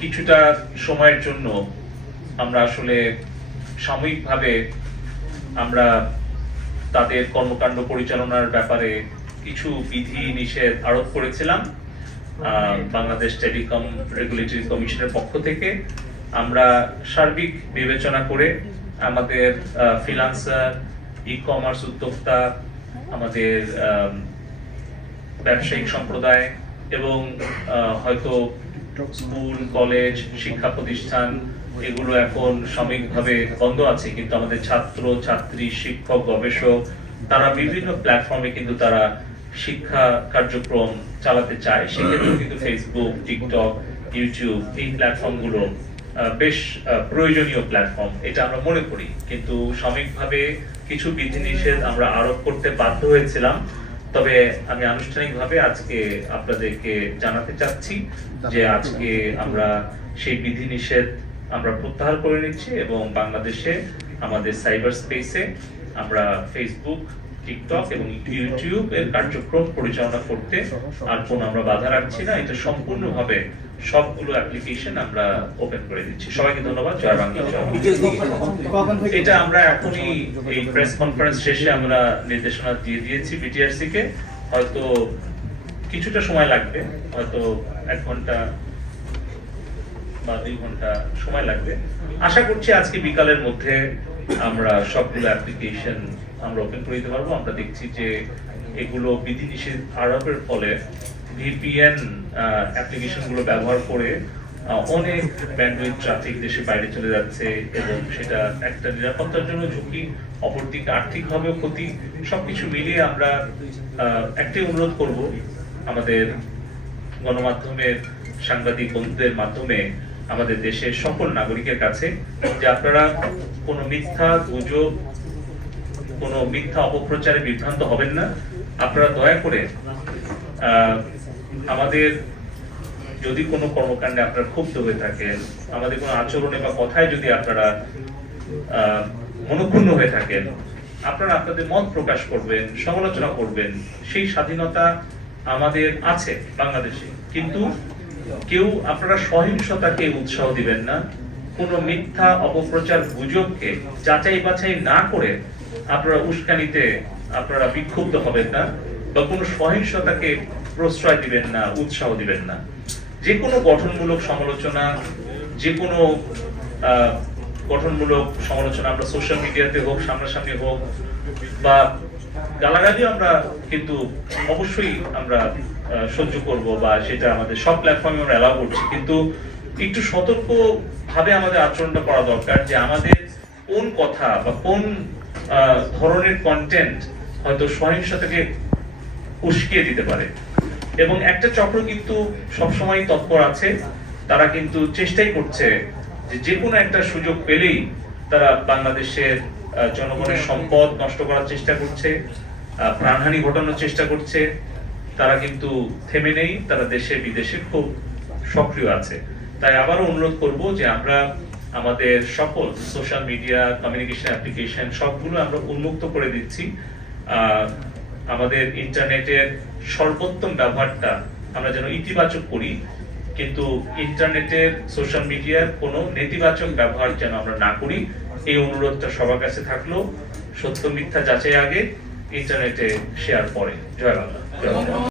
কিছুটা সময়ের জন্য আমরা আসলে সাময়িকভাবে আমরা তাদের কর্মকাণ্ড পরিচালনার ব্যাপারে কিছু বিধি নিষেধ আরোপ করেছিলাম বাংলাদেশ টেলিকম রেগুলেটরি কমিশনের পক্ষ থেকে। আমরা সার্বিক বিবেচনা করে আমাদের ফ্রিলান্সার ই কমার্স উদ্যোক্তা আমাদের আম, ব্যবসায়িক সম্প্রদায় এবং হয়তো স্কুল, কলেজ, শিক্ষা প্রতিষ্ঠান, এগুলো এখন সাময়িকভাবে বন্ধ আছে, কিন্তু আমাদের ছাত্র, ছাত্রী, শিক্ষক, গবেষক, তারা বিভিন্ন প্ল্যাটফর্মে কিন্তু তারা শিক্ষা কার্যক্রম চালাতে চায়। সেক্ষেত্রে কিন্তু ফেসবুক টিকটক ইউটিউব এই প্ল্যাটফর্মগুলো বেশ প্রয়োজনীয় প্ল্যাটফর্ম এটা আমরা মনে করি। কিন্তু সাময়িকভাবে কিছু বিধিনিষেধ আমরা আরোপ করতে বাধ্য হয়েছিলাম। তবে আমি আনুষ্ঠানিকভাবে আজকে আপনাদেরকে জানাতে চাচ্ছি যে আজকে আমরা সেই বিধিনিষেধ আমরা প্রত্যাহার করে নিচ্ছি এবং বাংলাদেশে আমাদের সাইবার স্পেসে আমরা ফেসবুক টিকটক এবং ইউটিউব এর কার্যক্রম পরিচালনা করতে আর কোন আমরা বাধা রাখছি না। এটা সম্পূর্ণভাবে সবগুলো অ্যাপ্লিকেশন আমরা ওপেন করে দিচ্ছি। সবাইকে ধন্যবাদ। জয় বাংলা। এটা আমরা এখনই এই প্রেস কনফারেন্স শেষে আমরা নির্দেশনা দিয়ে দিয়েছি বিটিআরসি কে। হয়তো কিছুটা সময় লাগবে হয়তো এক ঘণ্টা বা দুই ঘণ্টা সময় লাগবে। আশা করছি আজকে বিকালের মধ্যে আমরা সবগুলো অ্যাপ্লিকেশন আমরা ওপেন করে দিতে পারব। আমরা দেখছি যে এগুলো বিধিনিষেধ আরোপের ফলে ভিপিএন অ্যাপ্লিকেশনগুলো ব্যবহার করে অনেক ব্যান্ডউইথ ট্রাফিক দেশে বাইরে চলে যাচ্ছে এবং সেটা একটা নিরাপত্তার জন্য ঝুঁকি, অপরদিকে আর্থিকভাবেও ক্ষতি, সবকিছু মিলিয়ে আমরা একটাই অনুরোধ করব আমাদের গণমাধ্যমের সাংবাদিক বন্ধুদের মাধ্যমে আমাদের দেশের সকল নাগরিকের কাছে যে আপনারা কোনো মিথ্যা গুজব, কোনো মিথ্যা অপপ্রচারে বিভ্রান্ত হবেন না। আপনারা দয়া করে আমাদের যদি কোনো কর্মকাণ্ডে আপনারা ক্ষুব্ধ হয়ে থাকেন, আমাদের কোনো আচরণে বা কথায় যদি আপনারা মনক্ষুণ্ণ হয়ে থাকেন, আপনারা আপনাদের মত প্রকাশ করবেন, সমালোচনা করবেন, সেই স্বাধীনতা আমাদের আছে বাংলাদেশে। কিন্তু কেউ আপনারা সহিংসতাকে উৎসাহ দিবেন না। কোনো মিথ্যা অপপ্রচার গুজবকে যাচাই বাছাই না করে আপনারা উস্কানিতে আপনারা বিক্ষুব্ধ হবেন না বা কোনো সহিংসতাকে প্রশ্রয় দিবেন না, উৎসাহ দিবেন না। যে কোনো গঠনমূলক সমালোচনা যে কোনো গঠনমূলক সমালোচনা আমরা সোশ্যাল মিডিয়াতে হোক, সামনাসামনি হোক, বা গালাগালি আমরা কিন্তু অবশ্যই আমরা সহ্য করব বা সেটা আমাদের সব প্ল্যাটফর্মে আমরা অ্যালাউ করছি। কিন্তু একটু সতর্ক ভাবে আমাদের আচরণটা করা দরকার যে আমাদের কোন কথা বা কোন ধরনের কন্টেন্ট হয়তো সহিংসতাকে উস্কিয়ে দিতে পারে। এবং একটা চক্র কিন্তু সবসময় তৎপর আছে। তারা কিন্তু চেষ্টাই করছে যে যে কোনো একটা সুযোগ পেলেই তারা বাংলাদেশের জনগণের সম্পদ নষ্ট করার চেষ্টা করছে প্রাণহানি ঘটানোর চেষ্টা করছে। তারা কিন্তু থেমে নেই, তারা দেশে বিদেশে খুব সক্রিয় আছে। তাই আবারও অনুরোধ করব যে আমরা আমাদের সকল সোশ্যাল মিডিয়া কমিউনিকেশন অ্যাপ্লিকেশন সবগুলো আমরা উন্মুক্ত করে দিচ্ছি। আমাদের ইন্টারনেটের সর্বোত্তম ব্যবহারটা আমরা যেন ইতিবাচক করি, কিন্তু ইন্টারনেটের সোশ্যাল মিডিয়ার কোনো নেতিবাচক ব্যবহার যেন আমরা না করি, এই অনুরোধটা সবার কাছে থাকল। সত্য মিথ্যা যাচাই আগে ইন্টারনেটে শেয়ার জয় জয় বাংলা।